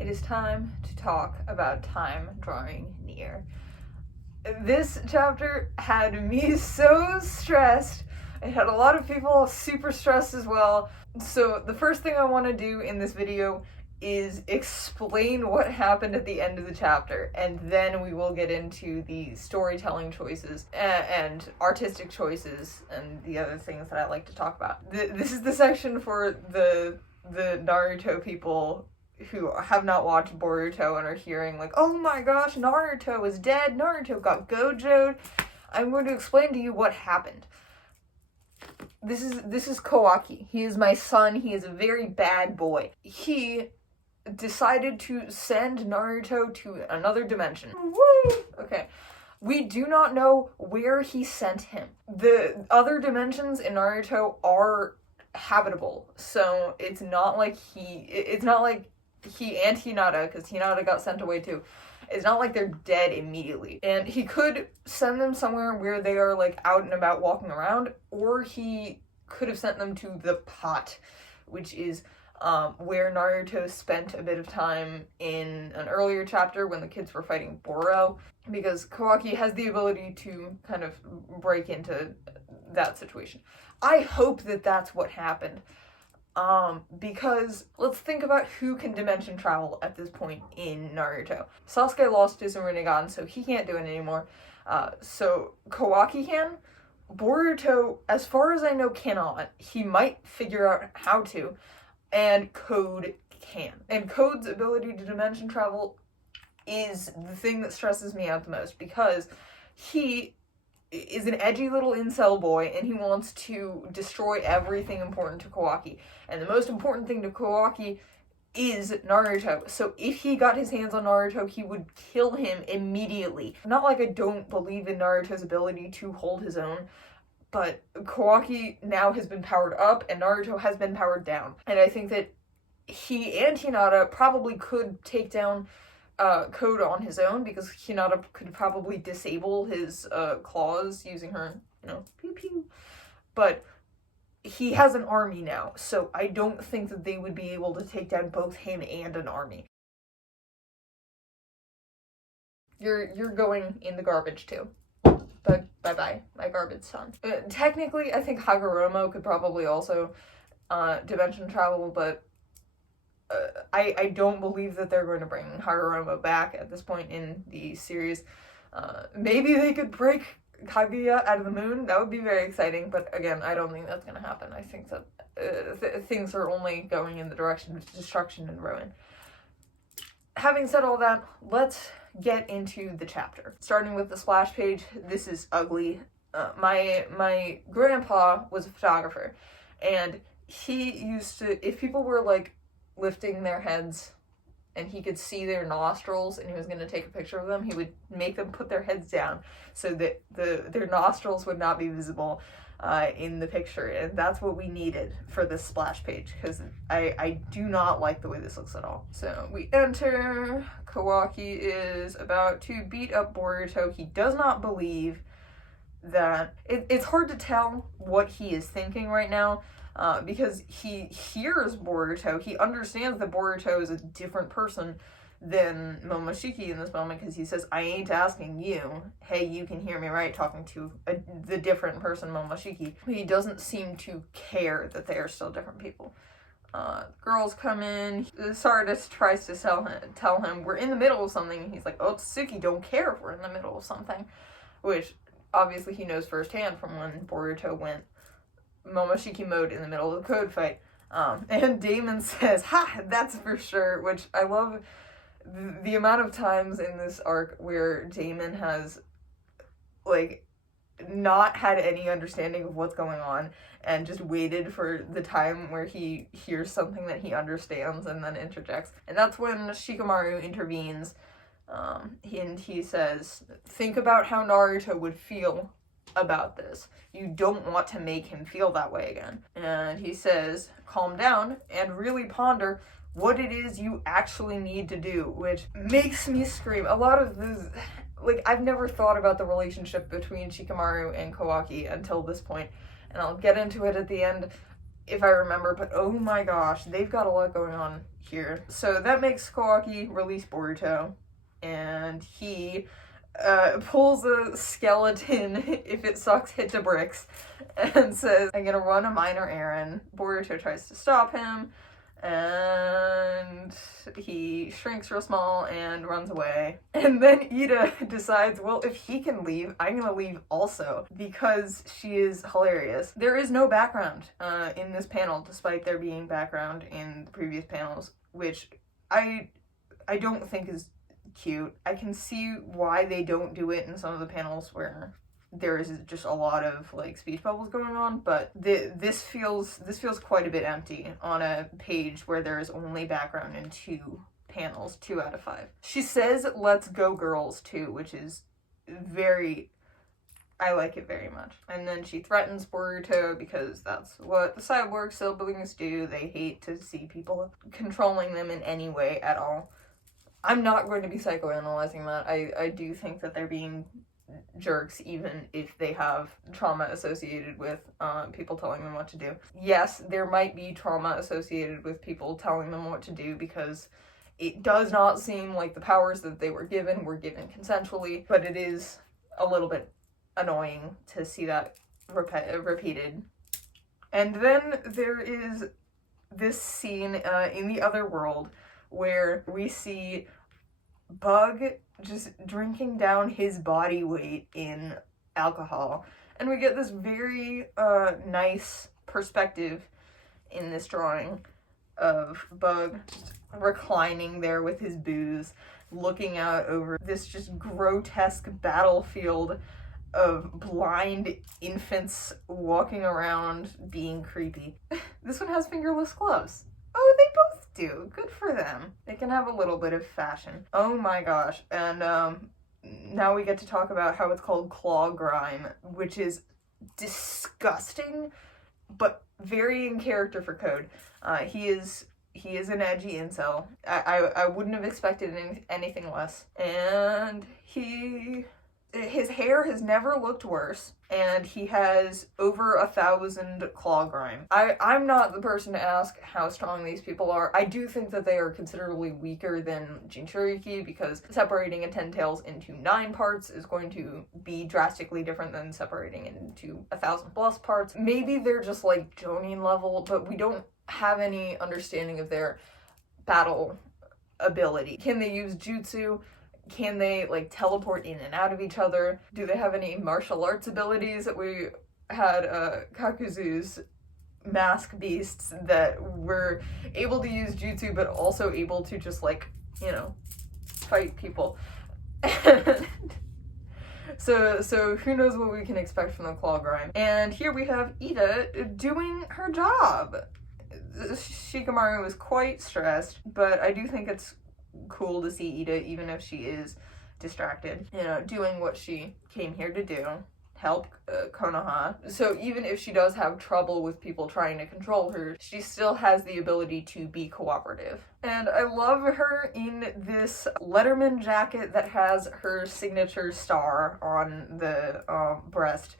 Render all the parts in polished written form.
it is time to talk about time drawing near. This chapter had me so stressed. It had a lot of people super stressed as well. So the first thing I want to do in this video is explain what happened at the end of the chapter, and then we will get into the storytelling choices and artistic choices and the other things that I like to talk about. This is the section for the Naruto people who have not watched Boruto and are hearing like, oh my gosh, Naruto is dead, Naruto got gojoed. I'm going to explain to you what happened. This is Kawaki. He is my son. He is a very bad boy. He decided to send Naruto to another dimension. Woo! Okay. We do not know where he sent him. The other dimensions in Naruto are habitable, so it's not like he and Hinata, because Hinata got sent away too. It's not like they're dead immediately. And he could send them somewhere where they are like out and about walking around, or he could have sent them to the pot, which is where Naruto spent a bit of time in an earlier chapter when the kids were fighting Boruto, because Kawaki has the ability to kind of break into that situation. I hope that that's what happened. Because let's think about who can dimension travel at this point in Naruto. Sasuke lost his Rinnegan, so he can't do it anymore. So Kawaki can. Boruto, as far as I know, cannot. He might figure out how to. And Code can. And Code's ability to dimension travel is the thing that stresses me out the most, because he is an edgy little incel boy, and he wants to destroy everything important to Kawaki. And the most important thing to Kawaki is Naruto. So if he got his hands on Naruto, he would kill him immediately. Not like I don't believe in Naruto's ability to hold his own, but Kawaki now has been powered up, and Naruto has been powered down. And I think that he and Hinata probably could take down Code on his own, because Hinata could probably disable his claws using her, pew pew. But he has an army now, so I don't think that they would be able to take down both him and an army. You're going in the garbage too. But bye-bye, my garbage son. Technically, I think Hagoromo could probably also dimension travel, but I don't believe that they're going to bring Hagoromo back at this point in the series. Maybe they could break Kaguya out of the moon. That would be very exciting, but again, I don't think that's going to happen. I think that things are only going in the direction of destruction and ruin. Having said all that, let's get into the chapter. Starting with the splash page, this is ugly. My grandpa was a photographer, and he used to, if people were like lifting their heads and he could see their nostrils and he was going to take a picture of them, he would make them put their heads down so that their nostrils would not be visible in the picture. And that's what we needed for this splash page, because I do not like the way this looks at all. So we enter. Kawaki is about to beat up Boruto. He does not believe that it's hard to tell what he is thinking right now, because he hears Boruto. He understands that Boruto is a different person than Momoshiki in this moment, because he says, I ain't asking you. Hey, you can hear me, right? Talking to the different person, Momoshiki. He doesn't seem to care that they are still different people. Girls come in. The Sardist tries to tell him we're in the middle of something. He's like, oh, Tsuki don't care if we're in the middle of something. Which, obviously, he knows firsthand from when Boruto went Momoshiki mode in the middle of the Code fight. And Damon says, ha, that's for sure, which I love. The amount of times in this arc where Damon has, like, not had any understanding of what's going on and just waited for the time where he hears something that he understands and then interjects. And that's when Shikamaru intervenes, and he says, think about how Naruto would feel about this. You don't want to make him feel that way again. And he says, calm down and really ponder what it is you actually need to do, which makes me scream. A lot of this, like, I've never thought about the relationship between Shikamaru and Kawaki until this point, and I'll get into it at the end. if I remember, but oh my gosh, they've got a lot going on here. So that makes Kawaki release Boruto, and he pulls a skeleton, if it sucks, hit to bricks, and says, I'm gonna run a minor errand. Boruto tries to stop him, and he shrinks real small and runs away. And then Ida decides, well, if he can leave, I'm gonna leave also, because she is hilarious. There is no background in this panel, despite there being background in the previous panels, which I don't think is cute. I can see why they don't do it in some of the panels where there is just a lot of like speech bubbles going on, but this feels quite a bit empty on a page where there is only background in 2 panels, 2 out of 5. She says, "Let's go girls," too, which is I like it very much. And then she threatens Boruto because that's what the cyborg siblings do. They hate to see people controlling them in any way at all. I'm not going to be psychoanalyzing that. I do think that they're being jerks even if they have trauma associated with people telling them what to do. Yes, there might be trauma associated with people telling them what to do because it does not seem like the powers that they were given consensually, but it is a little bit annoying to see that repeated. And then there is this scene in the other world where we see Bug just drinking down his body weight in alcohol. And we get this very nice perspective in this drawing of Bug just reclining there with his booze, looking out over this just grotesque battlefield of blind infants walking around being creepy. This one has fingerless gloves. Oh, they both do. Good for them. They can have a little bit of fashion. Oh my gosh. And now we get to talk about how it's called claw grime, which is disgusting, but very in character for Code. He is an edgy incel. I wouldn't have expected anything less. And his hair has never looked worse, and he has over 1,000 claw grime. I'm not the person to ask how strong these people are. I do think that they are considerably weaker than Jinchuriki, because separating a 10 tails into 9 parts is going to be drastically different than separating it into 1,000 plus parts. Maybe they're just like Jonin level, but we don't have any understanding of their battle ability. Can they use jutsu? Can they like teleport in and out of each other? Do they have any martial arts abilities? We had Kakuzu's mask beasts that were able to use jutsu but also able to just like, you know, fight people. So who knows what we can expect from the claw grime. And here we have Ida doing her job. Shikamaru is quite stressed, but I do think it's cool to see Ida, even if she is distracted, you know, doing what she came here to do, help Konoha. So even if she does have trouble with people trying to control her, she still has the ability to be cooperative. And I love her in this Letterman jacket that has her signature star on the breast,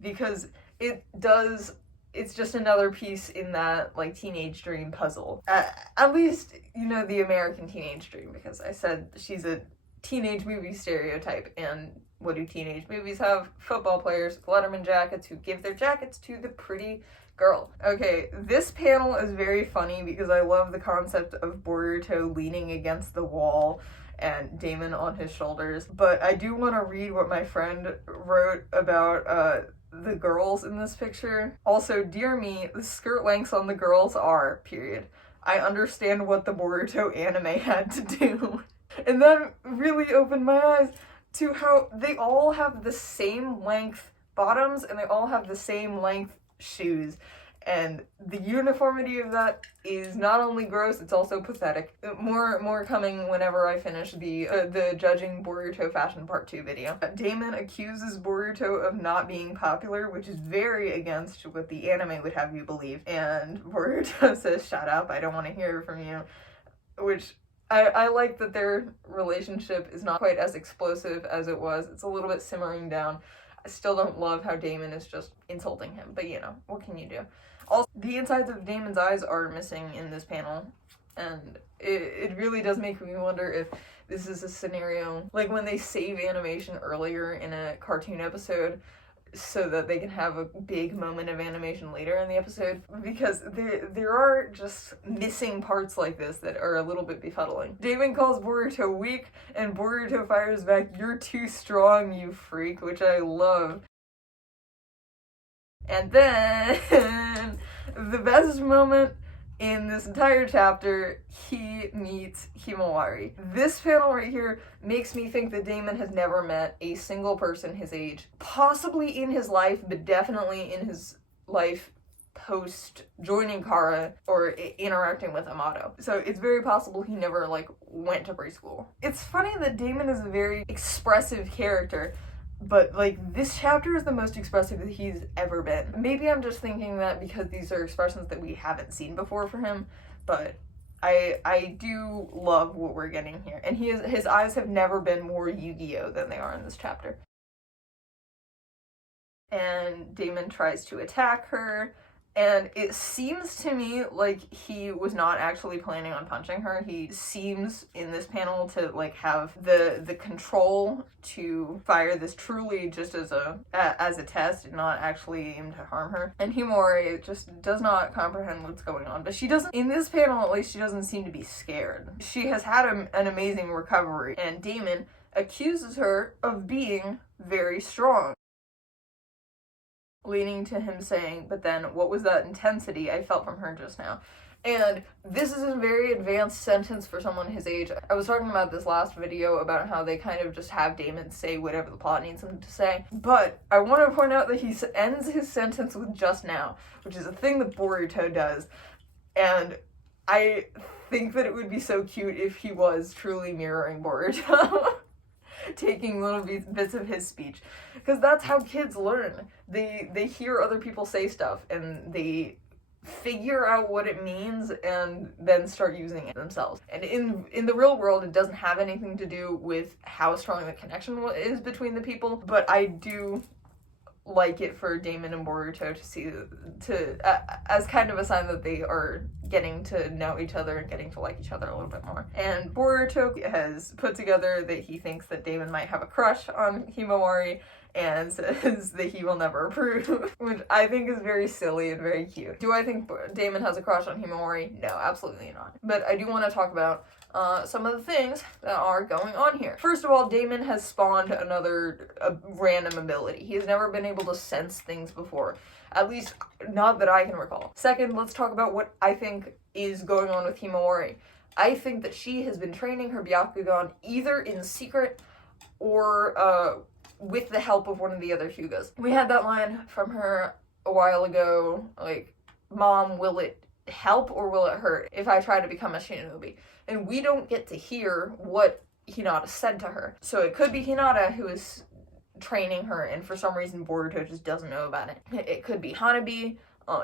because it's just another piece in that, like, teenage dream puzzle. At least, you know, the American teenage dream, because I said she's a teenage movie stereotype, and what do teenage movies have? Football players with Letterman jackets who give their jackets to the pretty girl. Okay, this panel is very funny because I love the concept of Boruto leaning against the wall and Damon on his shoulders, but I do want to read what my friend wrote about the girls in this picture. Also, dear me, the skirt lengths on the girls are, period. I understand what the Boruto anime had to do. And that really opened my eyes to how they all have the same length bottoms and they all have the same length shoes. And the uniformity of that is not only gross, it's also pathetic. More coming whenever I finish the judging Boruto fashion part 2 video. Damon accuses Boruto of not being popular, which is very against what the anime would have you believe. And Boruto says, "Shut up, I don't want to hear from you," which I like that their relationship is not quite as explosive as it was. It's a little bit simmering down. I still don't love how Damon is just insulting him, but you know, what can you do? Also, the insides of Damon's eyes are missing in this panel, and it really does make me wonder if this is a scenario like when they save animation earlier in a cartoon episode so that they can have a big moment of animation later in the episode, because there are just missing parts like this that are a little bit befuddling. Damon calls Boruto weak, and Boruto fires back, "You're too strong, you freak," which I love. And then the best moment in this entire chapter, he meets Himawari. This panel right here makes me think that Damon has never met a single person his age, possibly in his life, but definitely in his life post joining Kara or interacting with Amato. So it's very possible he never went to preschool. It's funny that Damon is a very expressive character, but this chapter is the most expressive that he's ever been. Maybe I'm just thinking that because these are expressions that we haven't seen before for him, but I do love what we're getting here. And his eyes have never been more Yu-Gi-Oh than they are in this chapter. And Damon tries to attack her, and it seems to me like he was not actually planning on punching her. He seems in this panel to have the control to fire this truly just as a test and not actually aim to harm her. And Himawari just does not comprehend what's going on. But she doesn't, in this panel at least, she doesn't seem to be scared. She has had an amazing recovery, and Damon accuses her of being very strong, leading to him saying, "But then what was that intensity I felt from her just now?" And this is a very advanced sentence for someone his age. I was talking about this last video about how they kind of just have Damon say whatever the plot needs him to say. But I want to point out that he ends his sentence with "just now," which is a thing that Boruto does. And I think that it would be so cute if he was truly mirroring Boruto. Taking little bits of his speech, because that's how kids learn. They hear other people say stuff and they figure out what it means and then start using it themselves. And in the real world, it doesn't have anything to do with how strong the connection is between the people, but I do like it for Damon and Boruto to see as kind of a sign that they are getting to know each other and getting to like each other a little bit more. And Boruto has put together that he thinks that Damon might have a crush on Himawari and says that he will never approve, which I think is very silly and very cute. Do I think Damon has a crush on Himawari? No, absolutely not. But I do want to talk about some of the things that are going on here. First of all, Damon has spawned another random ability. He has never been able to sense things before. At least, not that I can recall. Second, let's talk about what I think is going on with Himawari. I think that she has been training her Byakugan either in secret or with the help of one of the other Hyugas. We had that line from her a while ago, "Mom, will it help or will it hurt if I try to become a shinobi?" And we don't get to hear what Hinata said to her. So it could be Hinata who is training her, and for some reason Boruto just doesn't know about it. It could be Hanabi,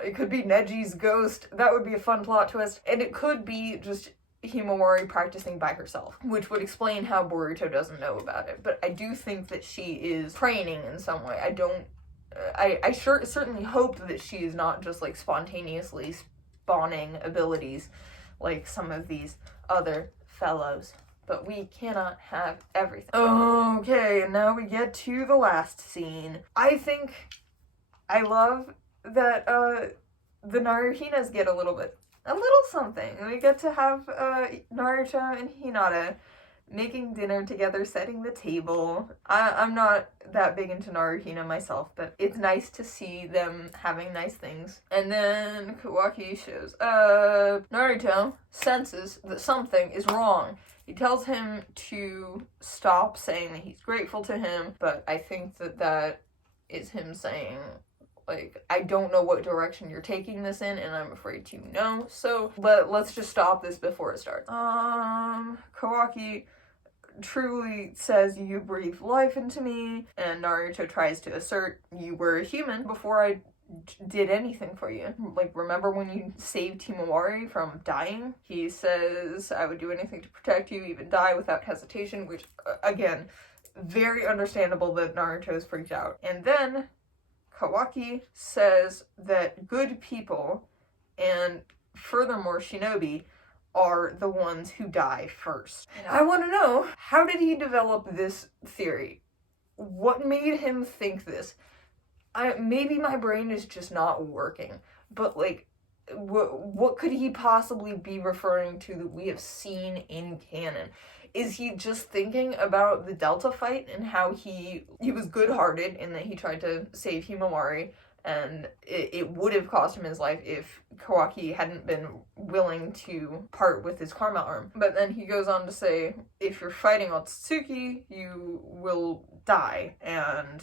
it could be Neji's ghost. That would be a fun plot twist. And it could be just Himawari practicing by herself, which would explain how Boruto doesn't know about it. But I do think that she is training in some way. I certainly hope that she is not just spontaneously spawning abilities like some of these other fellows. But we cannot have everything. Okay, now we get to the last scene. I love that the Naruhinas get a little something. We get to have Naruto and Hinata making dinner together, setting the table. I'm not that big into Naruhina myself, but it's nice to see them having nice things. And then Kawaki shows Naruto senses that something is wrong. He tells him to stop saying that he's grateful to him, but I think that is him saying, I don't know what direction you're taking this in, and I'm afraid to know, so let's just stop this before it starts. Kawaki truly says, "You breathed life into me," and Naruto tries to assert, "You were a human before I did anything for you. Remember when you saved Himawari from dying?" He says, "I would do anything to protect you, even die without hesitation," which, again, very understandable that Naruto's freaked out. And then Kawaki says that good people, and furthermore shinobi, are the ones who die first. And I want to know, how did he develop this theory? What made him think this? Maybe my brain is just not working, but like, what could he possibly be referring to that we have seen in canon? Is he just thinking about the Delta fight and how he was good-hearted in that he tried to save Himawari, and it would have cost him his life if Kawaki hadn't been willing to part with his karma arm. But then he goes on to say, if you're fighting Otsutsuki, you will die, and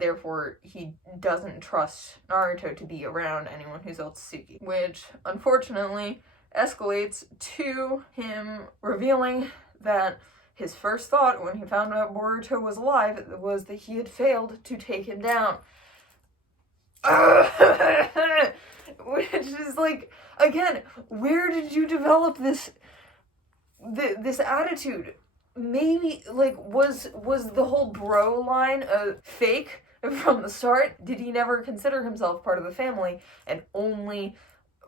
therefore he doesn't trust Naruto to be around anyone who's Otsutsuki, which unfortunately escalates to him revealing that his first thought when he found out Boruto was alive was that he had failed to take him down. Which is like, again, where did you develop this attitude? Maybe, like, was the whole bro line a fake from the start? Did he never consider himself part of the family and only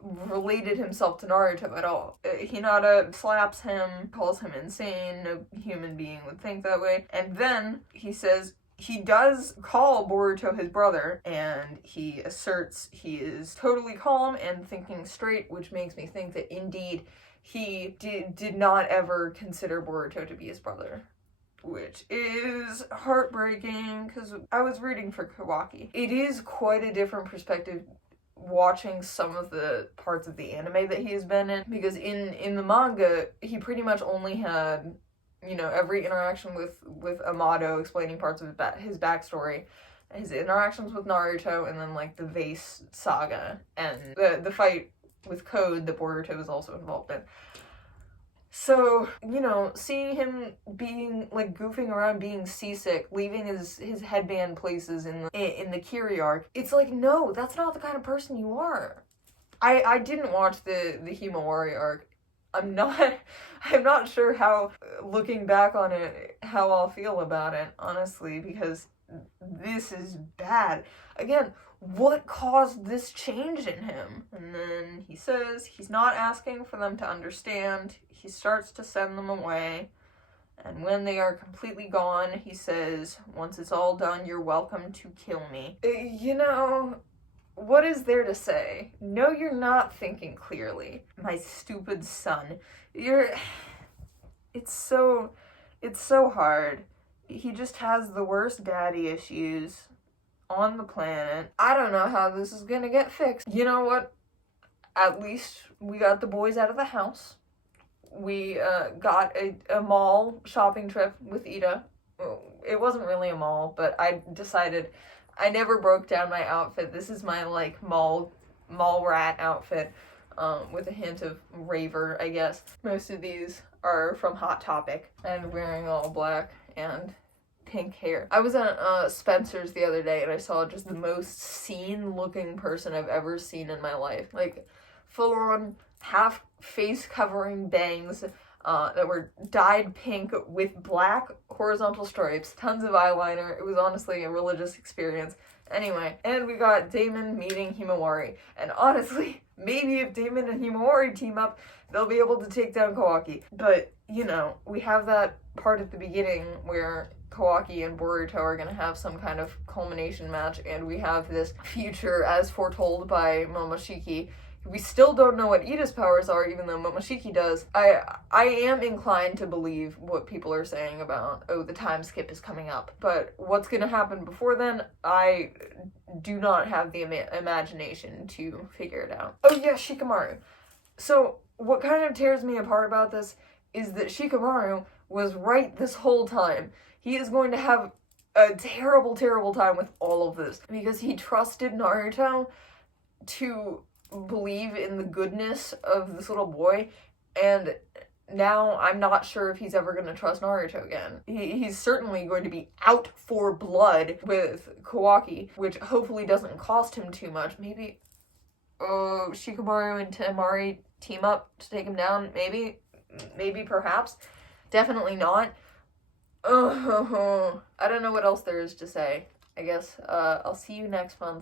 related himself to Naruto at all? Hinata slaps him, calls him insane, no human being would think that way, and then he says he does call Boruto his brother, and he asserts he is totally calm and thinking straight, which makes me think that indeed he did not ever consider Boruto to be his brother, which is heartbreaking because I was rooting for Kawaki. It is quite a different perspective watching some of the parts of the anime that he has been in, because in the manga he pretty much only had, you know, every interaction with Amado explaining parts of his backstory, his interactions with Naruto, and then like the Vase saga and the fight with Code that Boruto was also involved in. So, you know, seeing him being, like, goofing around, being seasick, leaving his headband places in the Kiri arc, it's like, no, that's not the kind of person you are. I didn't watch the Himawari arc. I'm not sure how, looking back on it, how I'll feel about it, honestly, because this is bad. Again, what caused this change in him? And then he says he's not asking for them to understand. He starts to send them away. And when they are completely gone, he says, once it's all done, you're welcome to kill me. You know, what is there to say? No, you're not thinking clearly, my stupid son. It's so hard. He just has the worst daddy issues on the planet. I don't know how this is gonna get fixed. You know what? At least we got the boys out of the house. We got a mall shopping trip with Ida. It wasn't really a mall, but I decided I never broke down my outfit. This is my like mall rat outfit, with a hint of raver, I guess. Most of these are from Hot Topic, and wearing all black and pink hair. I was at Spencer's the other day and I saw just the most seen looking person I've ever seen in my life. Like, full on half face covering bangs that were dyed pink with black horizontal stripes, tons of eyeliner. It was honestly a religious experience. Anyway, and we got Damon meeting Himawari. And honestly, maybe if Damon and Himawari team up, they'll be able to take down Kawaki. But, you know, we have that part at the beginning where Kawaki and Boruto are going to have some kind of culmination match, and we have this future as foretold by Momoshiki. We still don't know what Ida's powers are, even though Momoshiki does. I am inclined to believe what people are saying about, oh, the time skip is coming up. But what's going to happen before then, I do not have the imagination to figure it out. Oh yeah, Shikamaru. So, what kind of tears me apart about this is that Shikamaru was right this whole time. He is going to have a terrible, terrible time with all of this, because he trusted Naruto to believe in the goodness of this little boy, and now I'm not sure if he's ever going to trust Naruto again. He's certainly going to be out for blood with Kawaki, which hopefully doesn't cost him too much. Maybe Shikamaru and Temari team up to take him down, maybe perhaps. Definitely not. I don't know what else there is to say. I guess I'll see you next month.